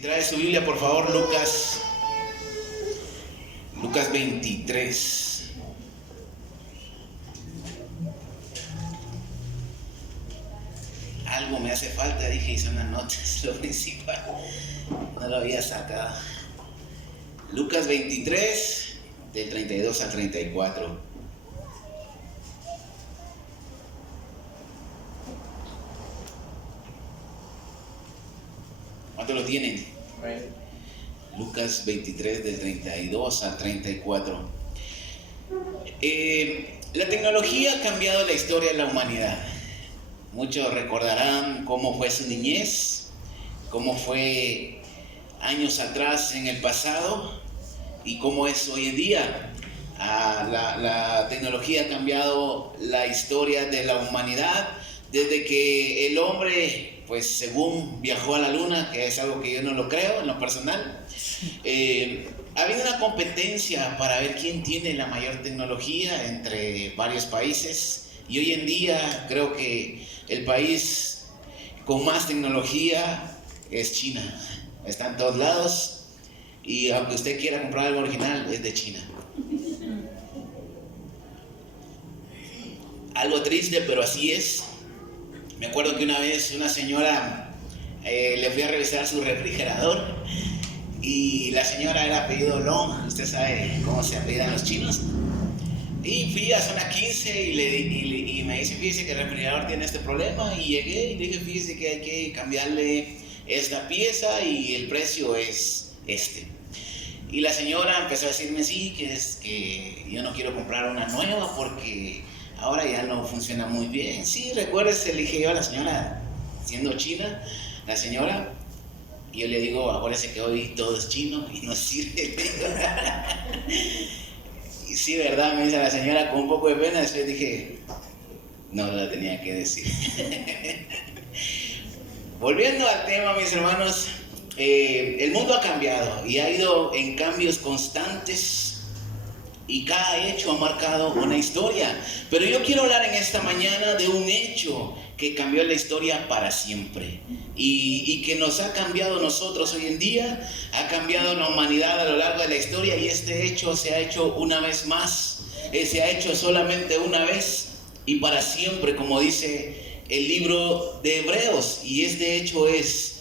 trae su Biblia, por favor, Lucas 23. Algo me hace falta, dije, hice unas notas, lo principal, no lo había sacado. Lucas 23, del 32 al 34. ¿Cuánto lo tienen? Lucas 23, del 32 al 34. La tecnología ha cambiado la historia de la humanidad. Muchos recordarán cómo fue su niñez, cómo fue años atrás en el pasado y cómo es hoy en día. La tecnología ha cambiado la historia de la humanidad desde que el hombre, pues según viajó a la luna, que es algo que yo no lo creo en lo personal. Ha habido una competencia para ver quién tiene la mayor tecnología entre varios países. Y hoy en día creo que el país con más tecnología es China. Está en todos lados y aunque usted quiera comprar algo original, es de China. Algo triste, pero así es. Me acuerdo que una vez una señora le fui a revisar su refrigerador y la señora era apellido Long. Usted sabe cómo se apellidan los chinos. Y fui a zona 15 y me dice, fíjese que el refrigerador tiene este problema. Y llegué y le dije, fíjese que hay que cambiarle esta pieza y el precio es este. Y la señora empezó a decirme, sí, que yo no quiero comprar una nueva porque ahora ya no funciona muy bien. Sí, recuérdese, le dije yo a la señora, siendo china, la señora, y yo le digo, acuérdese que hoy todo es chino y no sirve. Y sí, verdad, me dice la señora con un poco de pena. Después dije, no la tenía que decir. Volviendo al tema, mis hermanos, el mundo ha cambiado y ha ido en cambios constantes y cada hecho ha marcado una historia. Pero yo quiero hablar en esta mañana de un hecho que cambió la historia para siempre y que nos ha cambiado nosotros hoy en día, ha cambiado la humanidad a lo largo de la historia, y este hecho se ha hecho una vez más, se ha hecho solamente una vez y para siempre, como dice el libro de Hebreos. Y este hecho es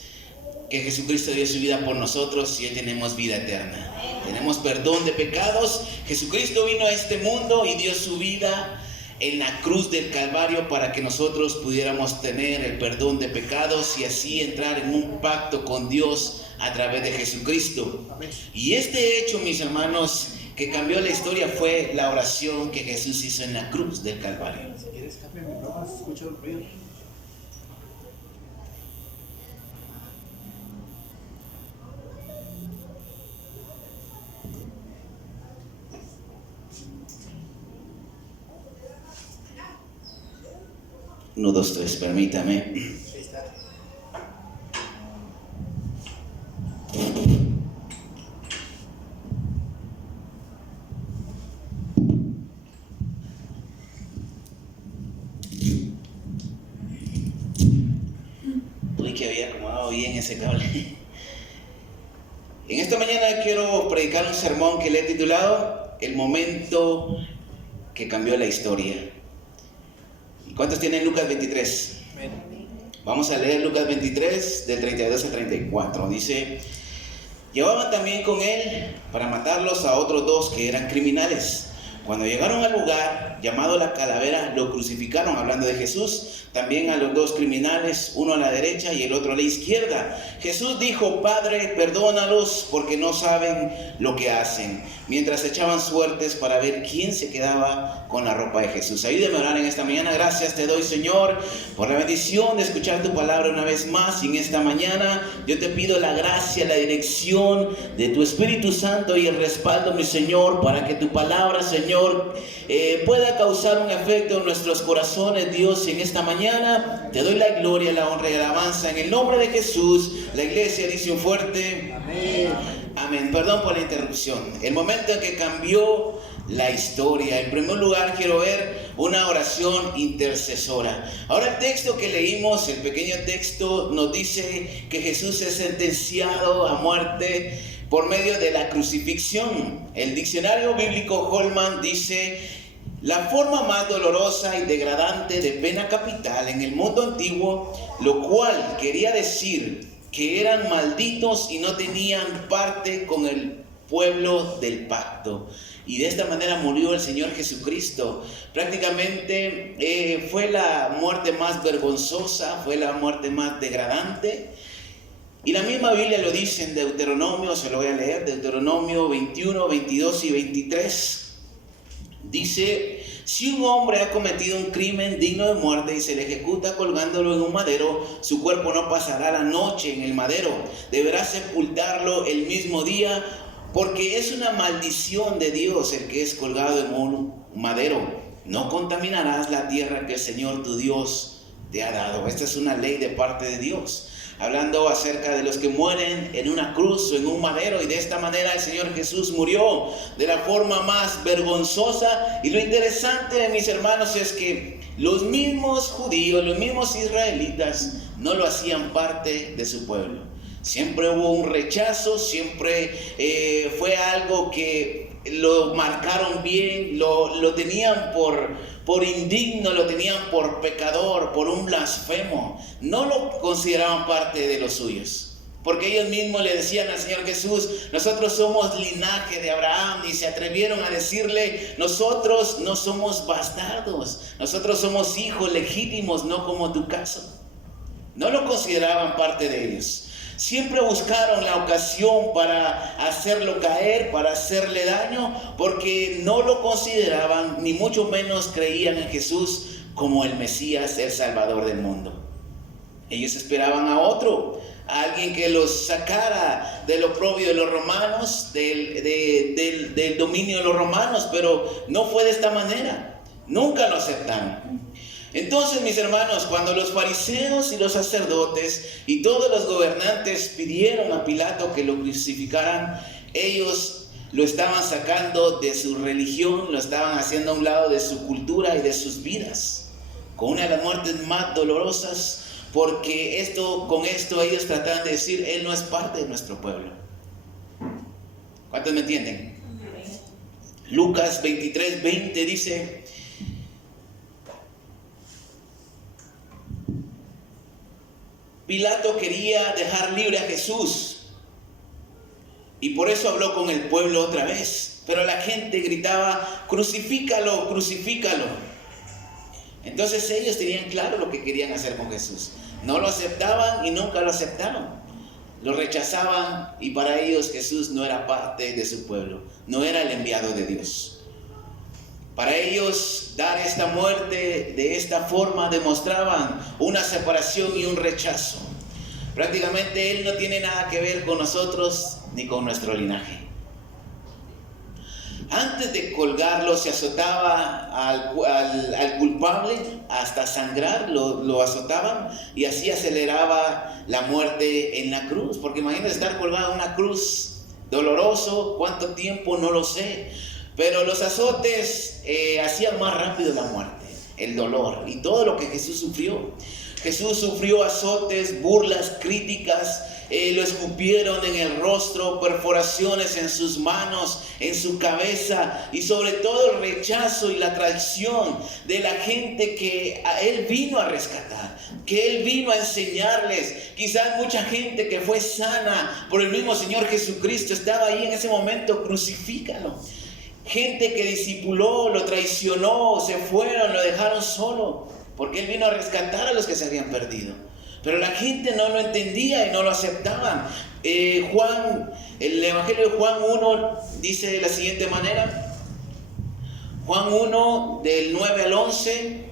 que Jesucristo dio su vida por nosotros y hoy tenemos vida eterna. Tenemos perdón de pecados. Jesucristo vino a este mundo y dio su vida en la cruz del Calvario para que nosotros pudiéramos tener el perdón de pecados y así entrar en un pacto con Dios a través de Jesucristo. Y este hecho, mis hermanos, que cambió la historia fue la oración que Jesús hizo en la cruz del Calvario. Si quieres, cambia el micrófono, se escucha el ruido. Uno, dos, tres, permítame. Ahí está. Uy, que había acomodado bien ese cable. En esta mañana quiero predicar un sermón que le he titulado El momento que cambió la historia. ¿Y cuántos tienen Lucas 23? Vamos a leer Lucas 23 del 32 al 34. Dice: llevaban también con él para matarlos a otros dos que eran criminales. Cuando llegaron al lugar llamado La Calavera, lo crucificaron, hablando de Jesús, también a los dos criminales, uno a la derecha y el otro a la izquierda. Jesús dijo: Padre, perdónalos porque no saben lo que hacen. Mientras echaban suertes para ver quién se quedaba con la ropa de Jesús. Ayúdeme a orar en esta mañana. Gracias te doy, Señor, por la bendición de escuchar tu palabra una vez más. Y en esta mañana yo te pido la gracia, la dirección de tu Espíritu Santo y el respaldo, mi Señor, para que tu palabra, Señor, pueda causar un efecto en nuestros corazones, Dios. Y en esta mañana te doy la gloria, la honra y la alabanza en el nombre de Jesús. La iglesia dice un fuerte amén. Amén. Perdón por la interrupción. El momento en que cambió la historia. En primer lugar, quiero ver una oración intercesora. Ahora el texto que leímos, el pequeño texto, nos dice que Jesús es sentenciado a muerte por medio de la crucifixión. El diccionario bíblico Holman dice: la forma más dolorosa y degradante de pena capital en el mundo antiguo, lo cual quería decir que eran malditos y no tenían parte con el pueblo del pacto. Y de esta manera murió el Señor Jesucristo. Prácticamente fue la muerte más vergonzosa, fue la muerte más degradante. Y la misma Biblia lo dice en Deuteronomio, se lo voy a leer, Deuteronomio 21, 22 y 23. Dice: si un hombre ha cometido un crimen digno de muerte y se le ejecuta colgándolo en un madero, su cuerpo no pasará la noche en el madero, deberá sepultarlo el mismo día, porque es una maldición de Dios el que es colgado en un madero. No contaminarás la tierra que el Señor tu Dios te ha dado. Esta es una ley de parte de Dios, hablando acerca de los que mueren en una cruz o en un madero. Y de esta manera el Señor Jesús murió de la forma más vergonzosa. Y lo interesante, mis hermanos, es que los mismos judíos, los mismos israelitas no lo hacían parte de su pueblo. Siempre hubo un rechazo, siempre fue algo que lo marcaron bien, lo tenían por indigno, lo tenían por pecador, por un blasfemo. No lo consideraban parte de los suyos, porque ellos mismos le decían al Señor Jesús: nosotros somos linaje de Abraham, y se atrevieron a decirle: nosotros no somos bastardos, nosotros somos hijos legítimos, no como tu caso. No lo consideraban parte de ellos. Siempre buscaron la ocasión para hacerlo caer, para hacerle daño, porque no lo consideraban, ni mucho menos creían en Jesús como el Mesías, el Salvador del mundo. Ellos esperaban a otro, a alguien que los sacara del oprobio de los romanos, del dominio de los romanos, pero no fue de esta manera. Nunca lo aceptaron. Entonces, mis hermanos, cuando los fariseos y los sacerdotes y todos los gobernantes pidieron a Pilato que lo crucificaran, ellos lo estaban sacando de su religión, lo estaban haciendo a un lado de su cultura y de sus vidas, con una de las muertes más dolorosas, porque con esto ellos trataban de decir: él no es parte de nuestro pueblo. ¿Cuántos me entienden? Lucas 23, 20 dice: Pilato quería dejar libre a Jesús y por eso habló con el pueblo otra vez, pero la gente gritaba: crucifícalo, crucifícalo. Entonces ellos tenían claro lo que querían hacer con Jesús. No lo aceptaban y nunca lo aceptaron. Lo rechazaban, y para ellos Jesús no era parte de su pueblo, no era el enviado de Dios. Para ellos, dar esta muerte de esta forma demostraban una separación y un rechazo. Prácticamente Él no tiene nada que ver con nosotros ni con nuestro linaje. Antes de colgarlo, se azotaba al culpable hasta sangrar, lo azotaban, y así aceleraba la muerte en la cruz. Porque imagínense estar colgado en una cruz, doloroso, ¿cuánto tiempo? No lo sé. Pero los azotes hacían más rápido la muerte, el dolor y todo lo que Jesús sufrió. Jesús sufrió azotes, burlas, críticas, lo escupieron en el rostro, perforaciones en sus manos, en su cabeza, y sobre todo el rechazo y la traición de la gente que a Él vino a rescatar, que Él vino a enseñarles. Quizás mucha gente que fue sana por el mismo Señor Jesucristo estaba ahí en ese momento: crucifícalo. Gente que discipuló, lo traicionó, se fueron, lo dejaron solo, porque Él vino a rescatar a los que se habían perdido. Pero la gente no lo entendía y no lo aceptaban. El Evangelio de Juan 1 dice de la siguiente manera. Juan 1, del 9 al 11.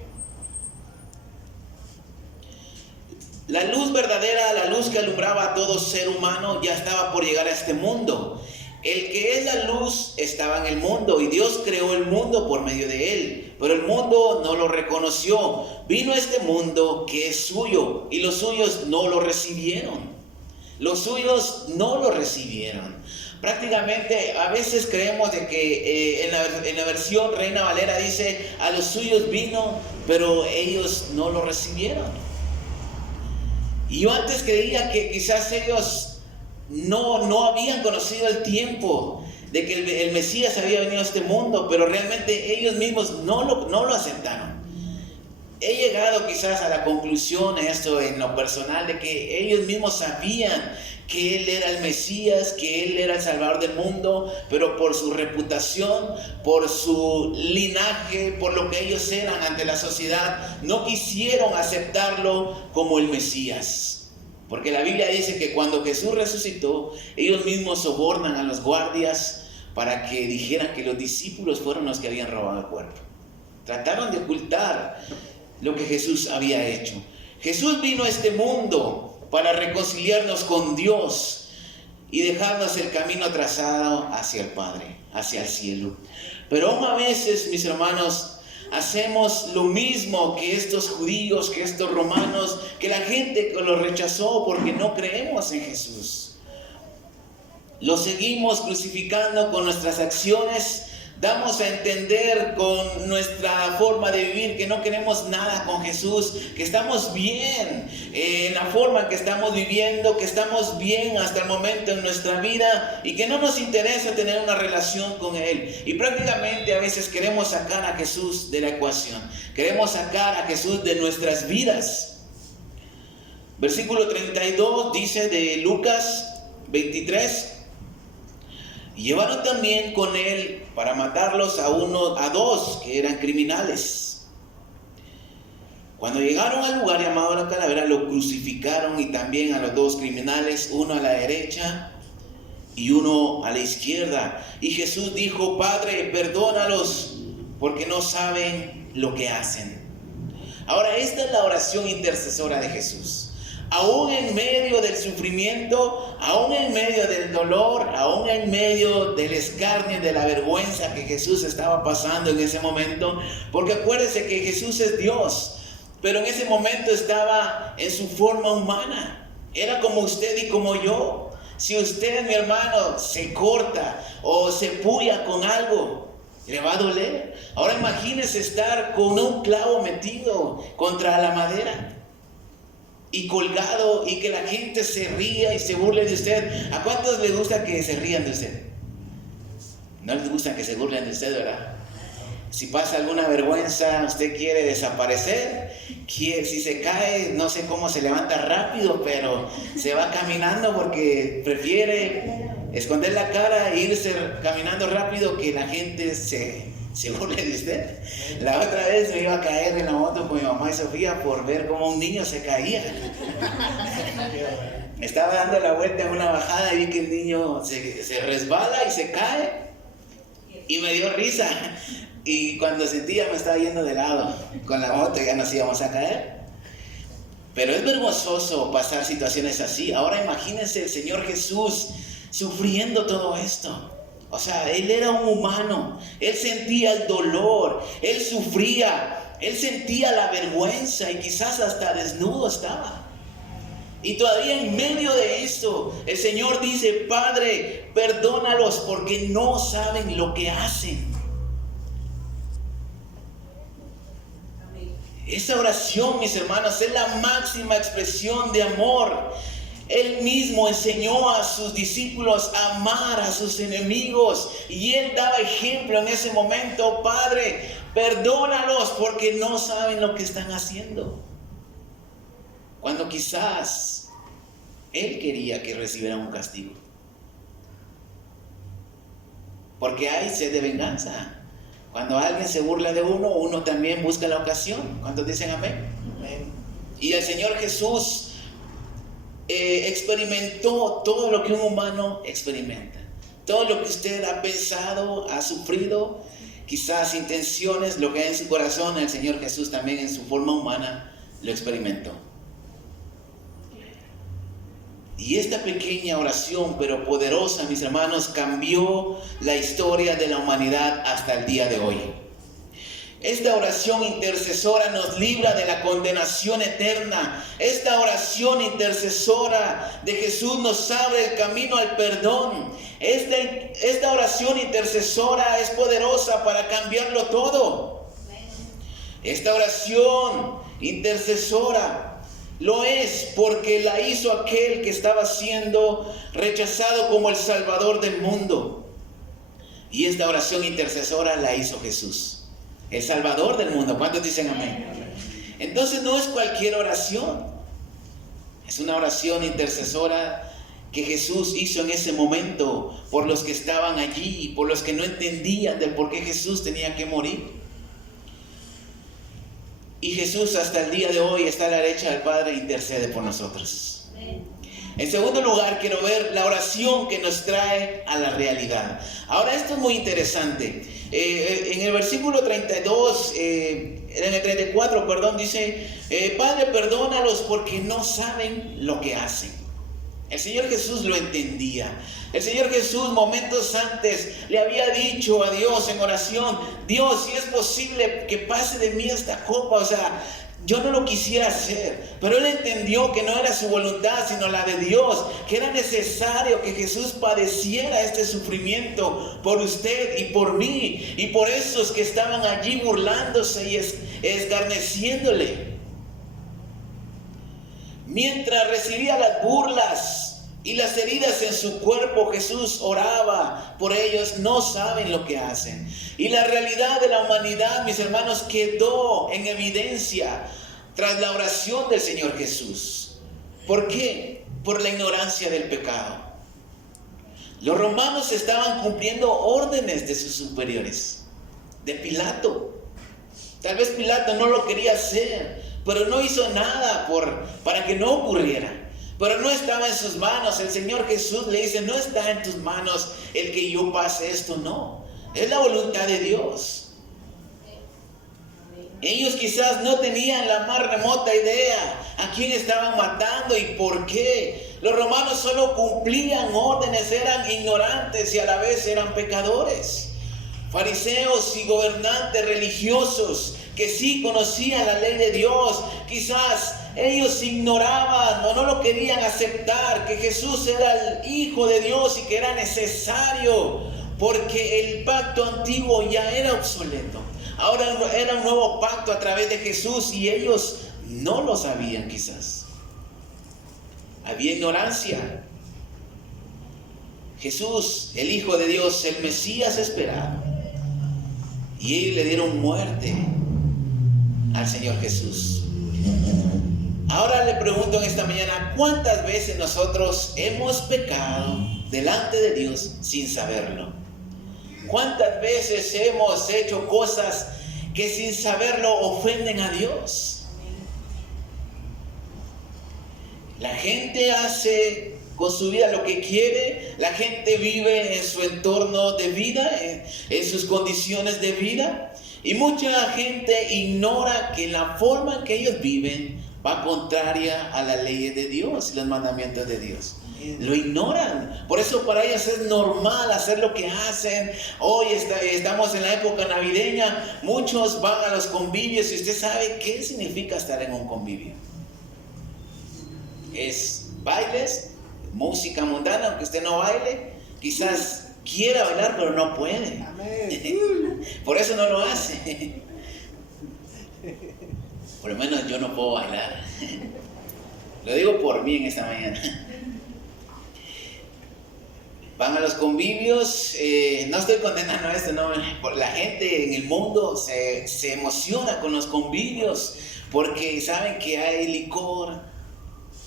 La luz verdadera, la luz que alumbraba a todo ser humano, ya estaba por llegar a este mundo. El que es la luz estaba en el mundo, y Dios creó el mundo por medio de él, pero el mundo no lo reconoció. Vino a este mundo que es suyo, y los suyos no lo recibieron. Los suyos no lo recibieron. Prácticamente a veces creemos de que en la versión Reina Valera dice, a los suyos vino, pero ellos no lo recibieron. Y yo antes creía que quizás ellos no habían conocido el tiempo de que el Mesías había venido a este mundo, pero realmente ellos mismos no lo aceptaron. He llegado quizás a la conclusión, esto en lo personal, de que ellos mismos sabían que Él era el Mesías, que Él era el Salvador del mundo, pero por su reputación, por su linaje, por lo que ellos eran ante la sociedad, no quisieron aceptarlo como el Mesías. Porque la Biblia dice que cuando Jesús resucitó, ellos mismos sobornan a los guardias para que dijeran que los discípulos fueron los que habían robado el cuerpo. Trataron de ocultar lo que Jesús había hecho. Jesús vino a este mundo para reconciliarnos con Dios y dejarnos el camino trazado hacia el Padre, hacia el cielo. Pero aún a veces, mis hermanos, hacemos lo mismo que estos judíos, que estos romanos, que la gente que lo rechazó porque no creemos en Jesús. Lo seguimos crucificando con nuestras acciones. Damos a entender con nuestra forma de vivir que no queremos nada con Jesús, que estamos bien en la forma en que estamos viviendo, que estamos bien hasta el momento en nuestra vida y que no nos interesa tener una relación con Él. Y prácticamente a veces queremos sacar a Jesús de la ecuación, queremos sacar a Jesús de nuestras vidas. Versículo 32 dice de Lucas 23. Y llevaron también con él para matarlos a dos que eran criminales. Cuando llegaron al lugar llamado La Calavera, lo crucificaron y también a los dos criminales, uno a la derecha y uno a la izquierda. Y Jesús dijo: Padre, perdónalos, porque no saben lo que hacen. Ahora, esta es la oración intercesora de Jesús. Aún en medio del sufrimiento, aún en medio del dolor, aún en medio del escarnio, de la vergüenza que Jesús estaba pasando en ese momento, porque acuérdese que Jesús es Dios, pero en ese momento estaba en su forma humana, era como usted y como yo. Si usted, mi hermano, se corta o se puya con algo, le va a doler. Ahora imagínese estar con un clavo metido contra la madera y colgado, y que la gente se ría y se burle de usted. ¿A cuántos les gusta que se rían de usted? No les gusta que se burlen de usted, ¿verdad? Si pasa alguna vergüenza, usted quiere desaparecer, si se cae, no sé cómo se levanta rápido, pero se va caminando porque prefiere esconder la cara e irse caminando rápido que la gente se burle de usted. La otra vez me iba a caer en la moto con mi mamá y Sofía por ver cómo un niño se caía. Estaba dando la vuelta en una bajada y vi que el niño se resbala y se cae. Y me dio risa. Y cuando sentía me estaba yendo de lado con la moto, ya nos íbamos a caer. Pero es vergonzoso pasar situaciones así. Ahora imagínense el Señor Jesús sufriendo todo esto. O sea, Él era un humano, Él sentía el dolor, Él sufría, Él sentía la vergüenza y quizás hasta desnudo estaba. Y todavía en medio de eso, el Señor dice: Padre, perdónalos porque no saben lo que hacen. Esa oración, mis hermanos, es la máxima expresión de amor. Él mismo enseñó a sus discípulos a amar a sus enemigos. Y Él daba ejemplo en ese momento: Padre, perdónalos porque no saben lo que están haciendo. Cuando quizás Él quería que recibieran un castigo. Porque hay sed de venganza. Cuando alguien se burla de uno, uno también busca la ocasión. ¿Cuántos dicen amén? Amén. Y el Señor Jesús experimentó todo lo que un humano experimenta. Todo lo que usted ha pensado, ha sufrido, quizás intenciones, lo que hay en su corazón, el Señor Jesús también en su forma humana lo experimentó. Y esta pequeña oración, pero poderosa, mis hermanos, cambió la historia de la humanidad hasta el día de hoy. Esta oración intercesora nos libra de la condenación eterna. Esta oración intercesora de Jesús nos abre el camino al perdón. Esta oración intercesora es poderosa para cambiarlo todo. Esta oración intercesora lo es porque la hizo aquel que estaba siendo rechazado como el Salvador del mundo. Y esta oración intercesora la hizo Jesús, el Salvador del mundo. ¿Cuántos dicen amén? Entonces no es cualquier oración. Es una oración intercesora que Jesús hizo en ese momento por los que estaban allí, por los que no entendían del por qué Jesús tenía que morir. Y Jesús hasta el día de hoy está a la derecha del Padre e intercede por nosotros. En segundo lugar, quiero ver la oración que nos trae a la realidad. Ahora, esto es muy interesante. En el versículo 32, en el 34, perdón, dice, Padre, perdónalos porque no saben lo que hacen. El Señor Jesús lo entendía. El Señor Jesús momentos antes le había dicho a Dios en oración, Dios, si es posible que pase de mí esta copa, o sea, yo no lo quisiera hacer, pero Él entendió que no era su voluntad, sino la de Dios, que era necesario que Jesús padeciera este sufrimiento por usted y por mí, y por esos que estaban allí burlándose y escarneciéndole. Mientras recibía las burlas y las heridas en su cuerpo, Jesús oraba por ellos. No saben lo que hacen. Y la realidad de la humanidad, mis hermanos, quedó en evidencia tras la oración del Señor Jesús. ¿Por qué? Por la ignorancia del pecado. Los romanos estaban cumpliendo órdenes de sus superiores, de Pilato. Tal vez Pilato no lo quería hacer, pero no hizo nada para que no ocurriera. Pero no estaba en sus manos. El Señor Jesús le dice, no está en tus manos el que yo pase esto, no. Es la voluntad de Dios. Ellos quizás no tenían la más remota idea a quién estaban matando y por qué. Los romanos solo cumplían órdenes, eran ignorantes y a la vez eran pecadores. Fariseos y gobernantes religiosos que sí conocían la ley de Dios, quizás ellos ignoraban o no lo querían aceptar, que Jesús era el Hijo de Dios y que era necesario, porque el pacto antiguo ya era obsoleto. Ahora era un nuevo pacto a través de Jesús y ellos no lo sabían quizás. Había ignorancia. Jesús, el Hijo de Dios, el Mesías esperado. Y ellos le dieron muerte al Señor Jesús. Ahora le pregunto en esta mañana, ¿cuántas veces nosotros hemos pecado delante de Dios sin saberlo? ¿Cuántas veces hemos hecho cosas que sin saberlo ofenden a Dios? La gente hace con su vida lo que quiere, la gente vive en su entorno de vida, en sus condiciones de vida, y mucha gente ignora que la forma en que ellos viven va contraria a las leyes de Dios y los mandamientos de Dios. Lo ignoran. Por eso para ellos es normal hacer lo que hacen. Hoy estamos en la época navideña. Muchos van a los convivios y usted sabe qué significa estar en un convivio. Es bailes, música mundana, aunque usted no baile. Quizás quiera bailar pero no puede. Por eso no lo hace. Por lo menos yo no puedo bailar. Lo digo por mí en esta mañana. Van a los convivios, no estoy condenando esto, no. La gente en el mundo se emociona con los convivios porque saben que hay licor.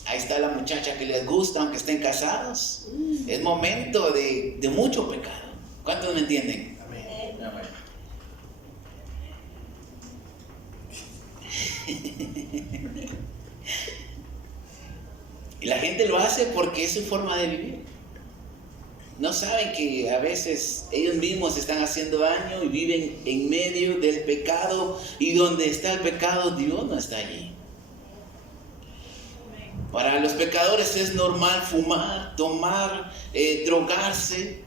Ahí está la muchacha que les gusta, aunque estén casados. Es momento de mucho pecado. ¿Cuántos me entienden? Amén. Y la gente lo hace porque es su forma de vivir. No saben que a veces ellos mismos están haciendo daño y viven en medio del pecado, y donde está el pecado, Dios no está allí. Para los pecadores es normal fumar, tomar, drogarse.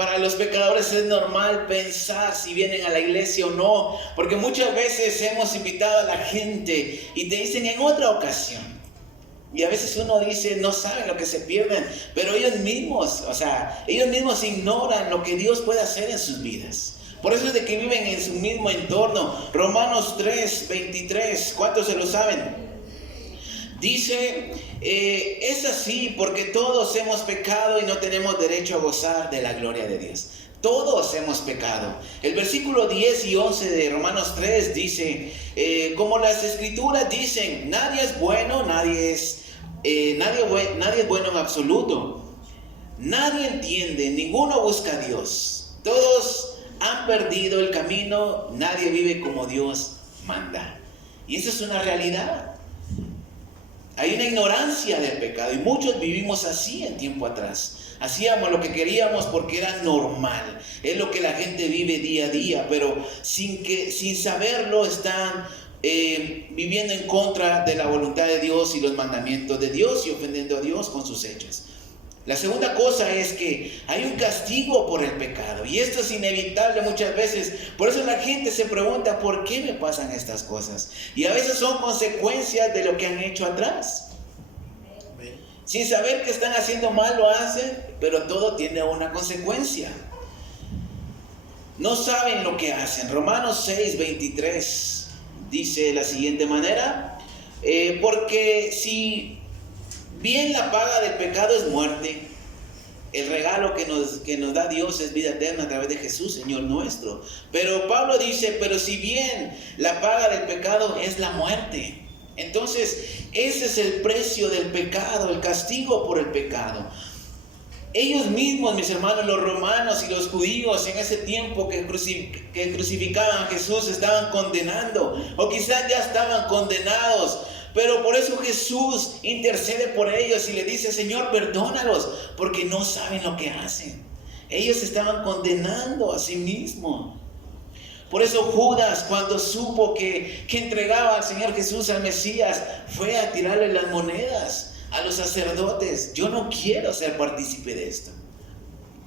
Para los pecadores es normal pensar si vienen a la iglesia o no, porque muchas veces hemos invitado a la gente y te dicen en otra ocasión. Y a veces uno dice, no saben lo que se pierden, pero ellos mismos ignoran lo que Dios puede hacer en sus vidas. Por eso es de que viven en su mismo entorno. Romanos 3:23, ¿cuántos se lo saben? Dice, es así porque todos hemos pecado y no tenemos derecho a gozar de la gloria de Dios. Todos hemos pecado. El versículo 10 y 11 de Romanos 3 dice, como las escrituras dicen, nadie es bueno, nadie es bueno en absoluto. Nadie entiende, ninguno busca a Dios. Todos han perdido el camino, nadie vive como Dios manda. Y esa es una realidad. Hay una ignorancia del pecado y muchos vivimos así en tiempo atrás. Hacíamos lo que queríamos porque era normal. Es lo que la gente vive día a día, pero sin saberlo están viviendo en contra de la voluntad de Dios y los mandamientos de Dios y ofendiendo a Dios con sus hechos. La segunda cosa es que hay un castigo por el pecado y esto es inevitable muchas veces. Por eso la gente se pregunta, ¿por qué me pasan estas cosas? Y a veces son consecuencias de lo que han hecho atrás. Sin saber que están haciendo mal lo hacen, pero todo tiene una consecuencia. No saben lo que hacen. Romanos 6:23 dice de la siguiente manera, porque si bien la paga del pecado es muerte, el regalo que nos da Dios es vida eterna a través de Jesús, Señor nuestro. Pero Pablo dice, pero si bien la paga del pecado es la muerte. Entonces, ese es el precio del pecado, el castigo por el pecado. Ellos mismos, mis hermanos, los romanos y los judíos en ese tiempo que crucificaban a Jesús estaban condenando, o quizás ya estaban condenados. Pero por eso Jesús intercede por ellos y le dice, Señor, perdónalos, porque no saben lo que hacen. Ellos estaban condenando a sí mismos. Por eso Judas, cuando supo que entregaba al Señor Jesús, al Mesías, fue a tirarle las monedas a los sacerdotes. Yo no quiero ser partícipe de esto.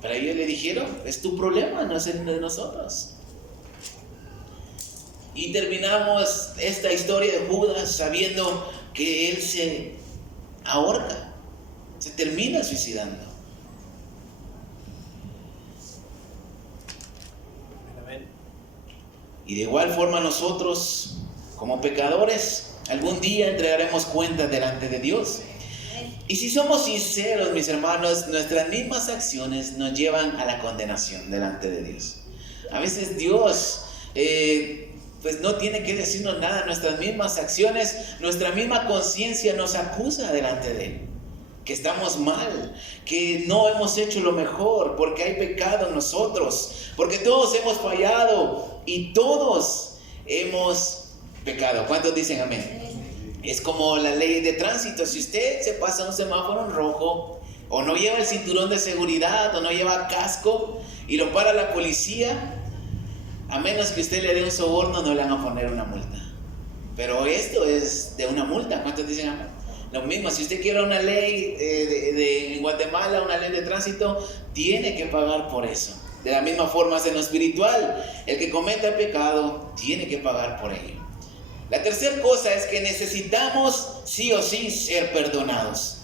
Pero ellos le dijeron, es tu problema, no es el de nosotros. Y terminamos esta historia de Judas sabiendo que él se ahorca, se termina suicidando. Y de igual forma nosotros, como pecadores, algún día entregaremos cuentas delante de Dios. Y si somos sinceros, mis hermanos, nuestras mismas acciones nos llevan a la condenación delante de Dios. A veces Dios pues no tiene que decirnos nada. Nuestras mismas acciones, nuestra misma conciencia nos acusa delante de Él, que estamos mal, que no hemos hecho lo mejor, porque hay pecado en nosotros, porque todos hemos fallado y todos hemos pecado. ¿Cuántos dicen amén? Es como la ley de tránsito. Si usted se pasa un semáforo en rojo, o no lleva el cinturón de seguridad, o no lleva casco, y lo para la policía, a menos que usted le dé un soborno, no le van a poner una multa. Pero esto es de una multa. ¿Cuántos dicen amén? Lo mismo, si usted quiere una ley en Guatemala, una ley de tránsito, tiene que pagar por eso. De la misma forma es en lo espiritual. El que cometa pecado tiene que pagar por ello. La tercera cosa es que necesitamos sí o sí ser perdonados.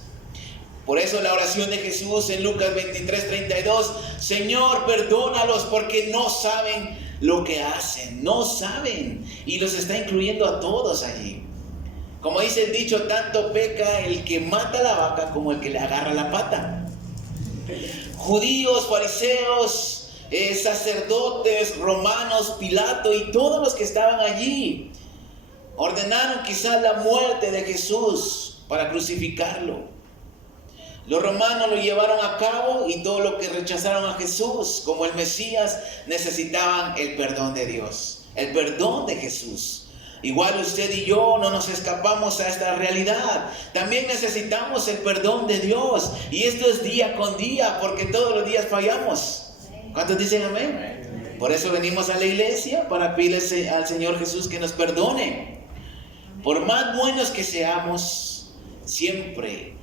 Por eso la oración de Jesús en Lucas 23:32, Señor, perdónalos porque no saben lo que hacen, no saben. Y los está incluyendo a todos allí. Como dice el dicho, tanto peca el que mata la vaca como el que le agarra la pata. Judíos, fariseos, sacerdotes, romanos, Pilato y todos los que estaban allí ordenaron quizás la muerte de Jesús para crucificarlo. Los romanos lo llevaron a cabo y todos los que rechazaron a Jesús como el Mesías necesitaban el perdón de Dios, el perdón de Jesús. Igual usted y yo no nos escapamos a esta realidad. También necesitamos el perdón de Dios. Y esto es día con día, porque todos los días fallamos. ¿Cuántos dicen amén? Por eso venimos a la iglesia, para pedirle al Señor Jesús que nos perdone. Por más buenos que seamos, siempre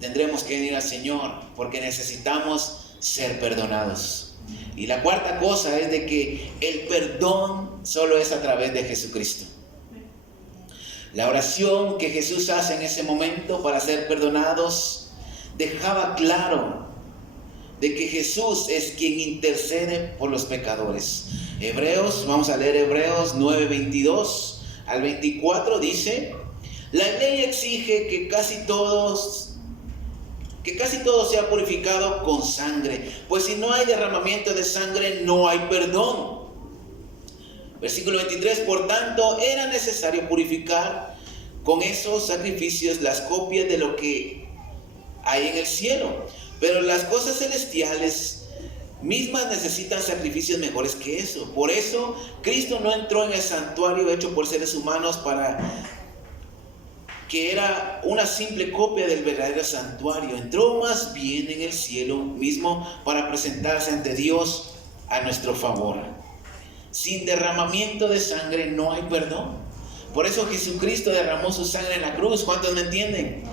tendremos que venir al Señor, porque necesitamos ser perdonados. Y la cuarta cosa es de que el perdón solo es a través de Jesucristo. La oración que Jesús hace en ese momento para ser perdonados dejaba claro de que Jesús es quien intercede por los pecadores. Vamos a leer Hebreos 9:22 al 24, dice: la ley exige que casi todo sea purificado con sangre, pues si no hay derramamiento de sangre, no hay perdón. Versículo 23, por tanto, era necesario purificar con esos sacrificios las copias de lo que hay en el cielo. Pero las cosas celestiales mismas necesitan sacrificios mejores que eso. Por eso, Cristo no entró en el santuario hecho por seres humanos que era una simple copia del verdadero santuario. Entró más bien en el cielo mismo para presentarse ante Dios a nuestro favor. Sin derramamiento de sangre no hay perdón. Por eso Jesucristo derramó su sangre en la cruz. ¿Cuántos me entienden?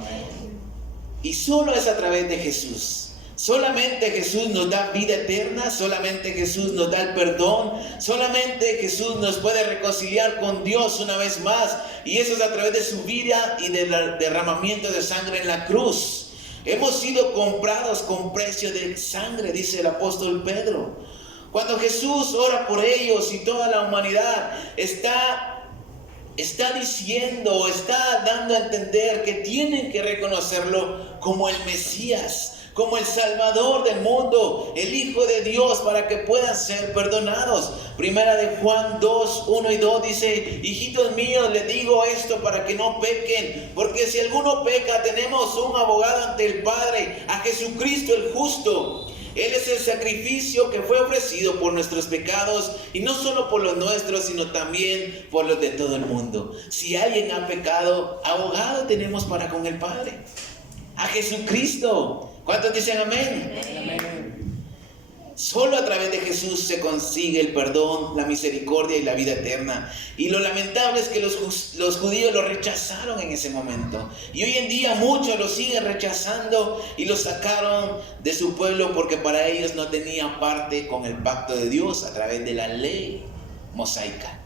Y solo es a través de Jesús. Solamente Jesús nos da vida eterna, solamente Jesús nos da el perdón, solamente Jesús nos puede reconciliar con Dios una vez más, y eso es a través de su vida y del derramamiento de sangre en la cruz. Hemos sido comprados con precio de sangre, dice el apóstol Pedro. Cuando Jesús ora por ellos y toda la humanidad está diciendo, está dando a entender que tienen que reconocerlo como el Mesías, como el Salvador del mundo, el Hijo de Dios, para que puedan ser perdonados. Primera de Juan 2, 1 y 2 dice: hijitos míos, les digo esto para que no pequen, porque si alguno peca, tenemos un abogado ante el Padre, a Jesucristo el justo. Él es el sacrificio que fue ofrecido por nuestros pecados, y no solo por los nuestros, sino también por los de todo el mundo. Si alguien ha pecado, abogado tenemos para con el Padre, a Jesucristo. ¿Cuántos dicen amén? Amén. Solo a través de Jesús se consigue el perdón, la misericordia y la vida eterna. Y lo lamentable es que los judíos lo rechazaron en ese momento. Y hoy en día muchos lo siguen rechazando y lo sacaron de su pueblo porque para ellos no tenía parte con el pacto de Dios a través de la ley mosaica.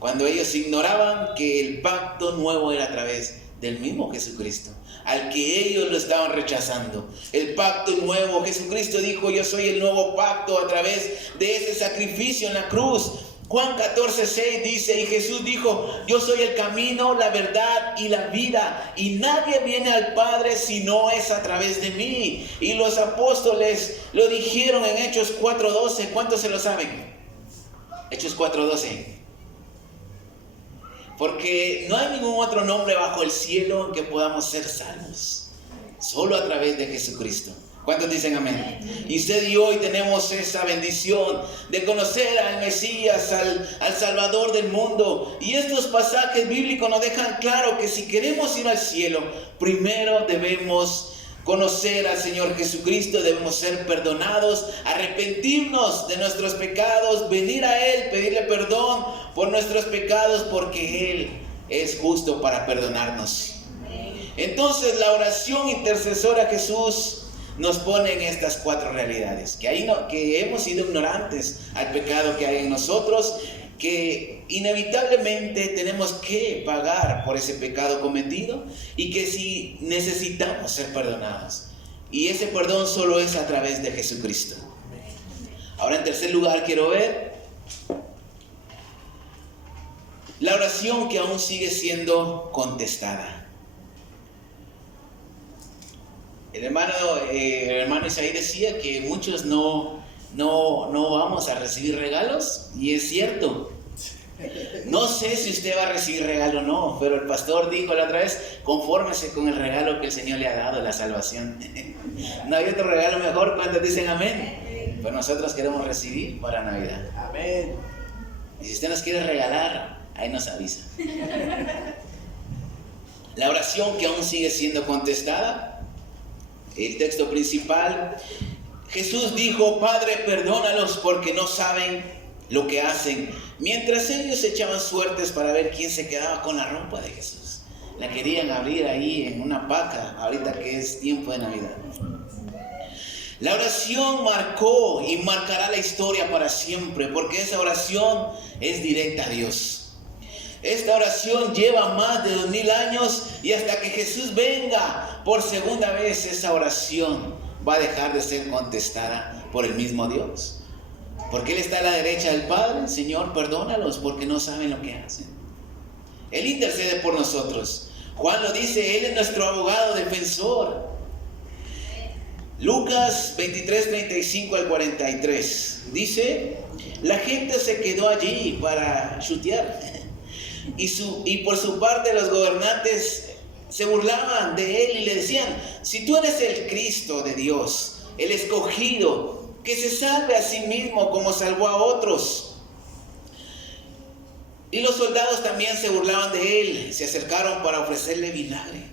Cuando ellos ignoraban que el pacto nuevo era a través del mismo Jesucristo, al que ellos lo estaban rechazando. El pacto nuevo, Jesucristo dijo: yo soy el nuevo pacto a través de ese sacrificio en la cruz. Juan 14:6 dice: y Jesús dijo: yo soy el camino, la verdad y la vida, y nadie viene al Padre si no es a través de mí. Y los apóstoles lo dijeron en Hechos 4:12. ¿Cuántos se lo saben? Hechos 4:12. Porque no hay ningún otro nombre bajo el cielo en que podamos ser salvos, solo a través de Jesucristo. ¿Cuántos dicen amén? Y usted y hoy tenemos esa bendición de conocer al Mesías, al Salvador del mundo. Y estos pasajes bíblicos nos dejan claro que si queremos ir al cielo, primero debemos conocer al Señor Jesucristo, debemos ser perdonados, arrepentirnos de nuestros pecados, venir a Él, pedirle perdón por nuestros pecados, porque Él es justo para perdonarnos. Entonces la oración intercesora Jesús nos pone en estas cuatro realidades, que hemos sido ignorantes al pecado que hay en nosotros, que inevitablemente tenemos que pagar por ese pecado cometido, y que si necesitamos ser perdonados, y ese perdón solo es a través de Jesucristo. Ahora, en tercer lugar, quiero ver la oración que aún sigue siendo contestada. El hermano Isaí decía que muchos no vamos a recibir regalos, y es cierto. No sé si usted va a recibir regalo o no, pero el pastor dijo la otra vez: confórmese con el regalo que el Señor le ha dado, la salvación. No hay otro regalo mejor. ¿Cuántos dicen amén? Pues nosotros queremos recibir para Navidad. Amén. Y si usted nos quiere regalar, ahí nos avisa. La oración que aún sigue siendo contestada, el texto principal: Jesús dijo: Padre, perdónalos porque no saben lo que hacen. Mientras ellos echaban suertes para ver quién se quedaba con la ropa de Jesús. La querían abrir ahí en una paca, ahorita que es tiempo de Navidad. La oración marcó y marcará la historia para siempre, porque esa oración es directa a Dios. Esta oración lleva más de 2000 años y hasta que Jesús venga por segunda vez, esa oración va a dejar de ser contestada por el mismo Dios. Porque Él está a la derecha del Padre. Señor, perdónalos porque no saben lo que hacen. Él intercede por nosotros. Juan lo dice, Él es nuestro abogado defensor. Lucas 23, 35 al 43. Dice, la gente se quedó allí para chutear. Y por su parte los gobernantes se burlaban de Él y le decían, si tú eres el Cristo de Dios, el escogido, que se salve a sí mismo como salvó a otros. Y los soldados también se burlaban de Él, se acercaron para ofrecerle vinagre.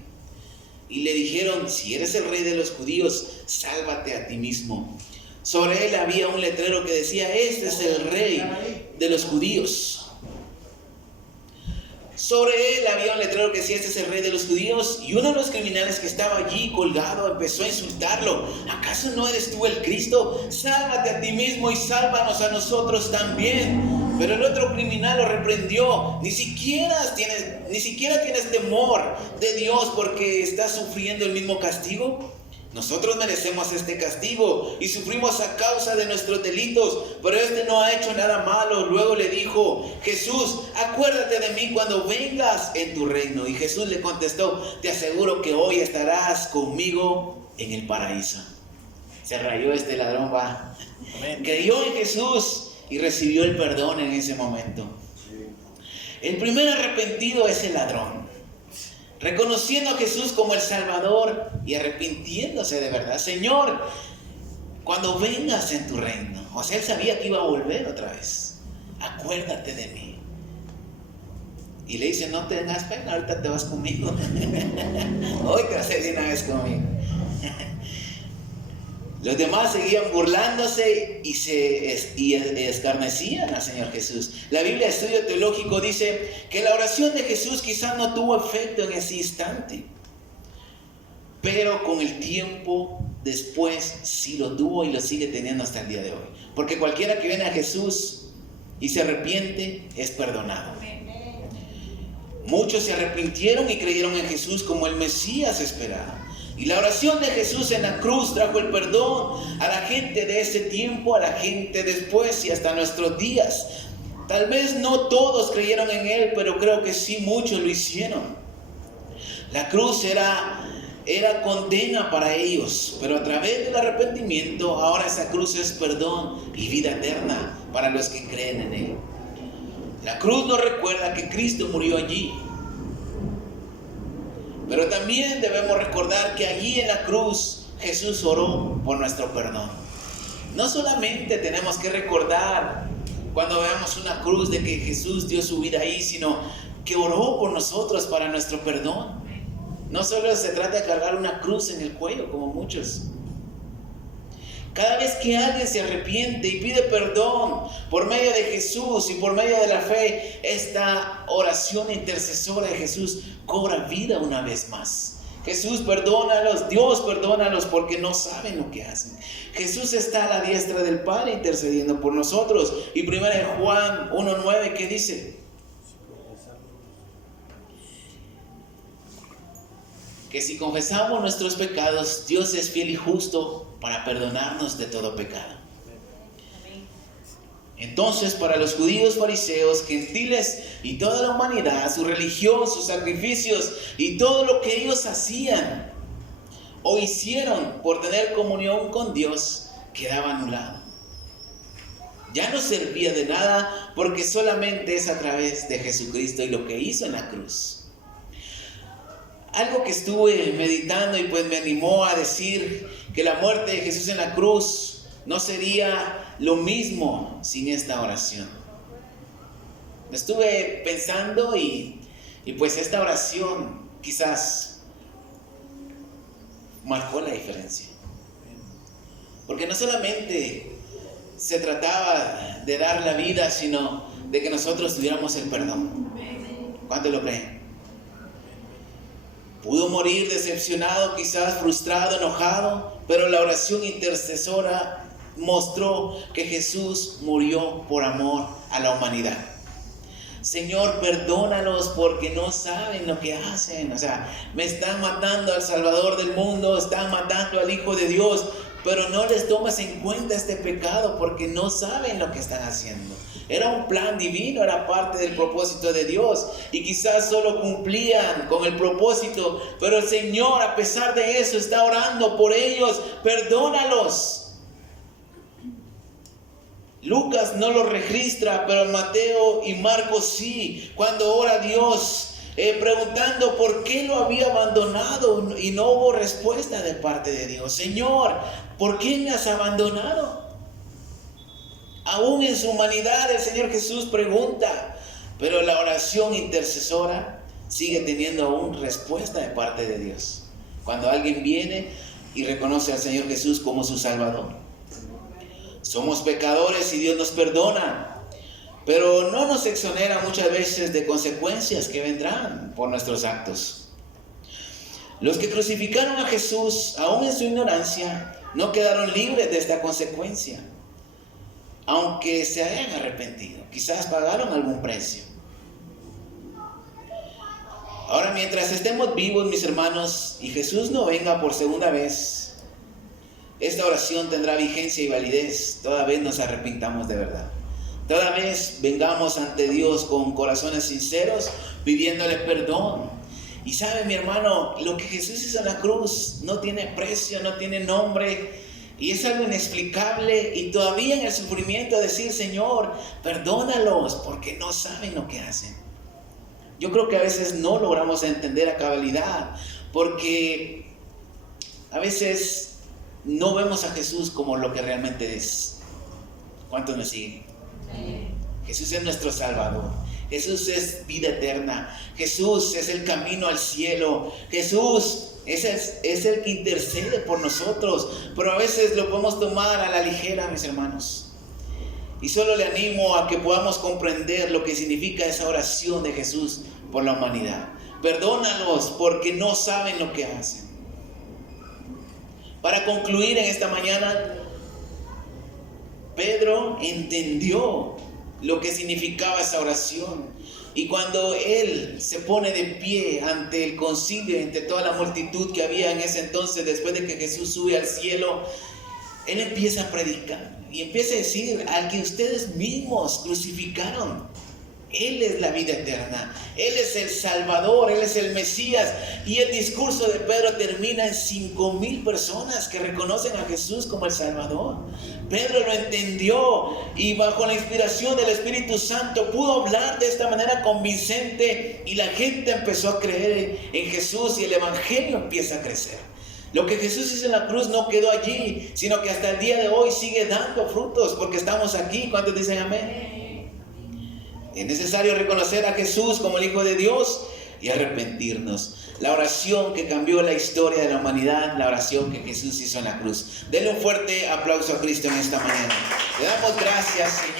Y le dijeron, si eres el rey de los judíos, sálvate a ti mismo. Sobre Él había un letrero que decía, este es el rey de los judíos. Sobre Él había un letrero que decía, este es el rey de los judíos. Y uno de los criminales que estaba allí colgado empezó a insultarlo. ¿Acaso no eres tú el Cristo? Sálvate a ti mismo y sálvanos a nosotros también. Pero el otro criminal lo reprendió. Ni siquiera tienes temor de Dios porque estás sufriendo el mismo castigo. Nosotros merecemos este castigo y sufrimos a causa de nuestros delitos, pero este no ha hecho nada malo. Luego le dijo, Jesús, acuérdate de mí cuando vengas en tu reino. Y Jesús le contestó, te aseguro que hoy estarás conmigo en el paraíso. Se rayó este ladrón, va. Creyó en Jesús y recibió el perdón en ese momento. El primer arrepentido es el ladrón, reconociendo a Jesús como el Salvador y arrepintiéndose de verdad. Señor, cuando vengas en tu reino, o sea, él sabía que iba a volver otra vez, acuérdate de mí. Y le dice, no tengas pena, ahorita te vas conmigo. Hoy te vas a ir de una vez conmigo. Los demás seguían burlándose y escarnecían al Señor Jesús. La Biblia, Estudio Teológico, dice que la oración de Jesús quizás no tuvo efecto en ese instante, pero con el tiempo después sí lo tuvo y lo sigue teniendo hasta el día de hoy. Porque cualquiera que viene a Jesús y se arrepiente es perdonado. Muchos se arrepintieron y creyeron en Jesús como el Mesías esperado. Y la oración de Jesús en la cruz trajo el perdón a la gente de ese tiempo, a la gente después y hasta nuestros días. Tal vez no todos creyeron en Él, pero creo que sí muchos lo hicieron. La cruz era condena para ellos, pero a través del arrepentimiento, ahora esa cruz es perdón y vida eterna para los que creen en Él. La cruz nos recuerda que Cristo murió allí. Pero también debemos recordar que allí en la cruz Jesús oró por nuestro perdón. No solamente tenemos que recordar cuando veamos una cruz de que Jesús dio su vida ahí, sino que oró por nosotros para nuestro perdón. No solo se trata de cargar una cruz en el cuello como muchos. Cada vez que alguien se arrepiente y pide perdón por medio de Jesús y por medio de la fe, esta oración intercesora de Jesús cobra vida una vez más. Jesús, perdónalos, Dios, perdónalos porque no saben lo que hacen. Jesús está a la diestra del Padre intercediendo por nosotros. Y 1 Juan 1:9, ¿qué dice? Que si confesamos nuestros pecados, Dios es fiel y justo para perdonarnos de todo pecado. Entonces, para los judíos, fariseos, gentiles y toda la humanidad, su religión, sus sacrificios y todo lo que ellos hacían o hicieron por tener comunión con Dios quedaba anulado. Ya no servía de nada porque solamente es a través de Jesucristo y lo que hizo en la cruz. Algo que estuve meditando y pues me animó a decir que la muerte de Jesús en la cruz no sería lo mismo sin esta oración. Estuve pensando y pues esta oración quizás marcó la diferencia. Porque no solamente se trataba de dar la vida, sino de que nosotros tuviéramos el perdón. ¿Cuántos lo creen? Pudo morir decepcionado, quizás frustrado, enojado, pero la oración intercesora mostró que Jesús murió por amor a la humanidad. Señor, perdónalos porque no saben lo que hacen. O sea, me están matando al Salvador del mundo, están matando al Hijo de Dios, pero no les tomas en cuenta este pecado porque no saben lo que están haciendo. Era un plan divino, era parte del propósito de Dios y quizás solo cumplían con el propósito, pero el Señor, a pesar de eso, está orando por ellos. Perdónalos. Lucas no lo registra, pero Mateo y Marcos sí. Cuando ora a Dios, preguntando por qué lo había abandonado y no hubo respuesta de parte de Dios. Señor, ¿por qué me has abandonado? Aún en su humanidad el Señor Jesús pregunta, pero la oración intercesora sigue teniendo aún respuesta de parte de Dios. Cuando alguien viene y reconoce al Señor Jesús como su Salvador. Somos pecadores y Dios nos perdona, pero no nos exonera muchas veces de consecuencias que vendrán por nuestros actos. Los que crucificaron a Jesús, aún en su ignorancia, no quedaron libres de esta consecuencia, aunque se hayan arrepentido. Quizás pagaron algún precio. Ahora, mientras estemos vivos, mis hermanos, y Jesús no venga por segunda vez, esta oración tendrá vigencia y validez toda vez nos arrepintamos de verdad. Toda vez vengamos ante Dios con corazones sinceros, pidiéndole perdón. Y sabe, mi hermano, lo que Jesús hizo en la cruz no tiene precio, no tiene nombre, y es algo inexplicable. Y todavía en el sufrimiento decir, Señor, perdónalos porque no saben lo que hacen. Yo creo que a veces no logramos entender a cabalidad, porque a veces no vemos a Jesús como lo que realmente es. ¿Cuántos me siguen? Jesús es nuestro Salvador. Jesús es vida eterna. Jesús es el camino al cielo. Jesús es el que intercede por nosotros. Pero a veces lo podemos tomar a la ligera, mis hermanos. Y solo le animo a que podamos comprender lo que significa esa oración de Jesús por la humanidad. Perdónalos porque no saben lo que hacen. Para concluir en esta mañana, Pedro entendió lo que significaba esa oración. Y cuando él se pone de pie ante el concilio, ante toda la multitud que había en ese entonces, después de que Jesús sube al cielo, él empieza a predicar y empieza a decir: al que ustedes mismos crucificaron, Él es la vida eterna, Él es el Salvador, Él es el Mesías. Y el discurso de Pedro termina en 5,000 personas que reconocen a Jesús como el Salvador. Pedro lo entendió y bajo la inspiración del Espíritu Santo pudo hablar de esta manera convincente, y la gente empezó a creer en Jesús y el Evangelio empieza a crecer. Lo que Jesús hizo en la cruz no quedó allí, sino que hasta el día de hoy sigue dando frutos porque estamos aquí. ¿Cuántos dicen amén? Es necesario reconocer a Jesús como el Hijo de Dios y arrepentirnos. La oración que cambió la historia de la humanidad, la oración que Jesús hizo en la cruz. Denle un fuerte aplauso a Cristo en esta mañana. Le damos gracias, Señor.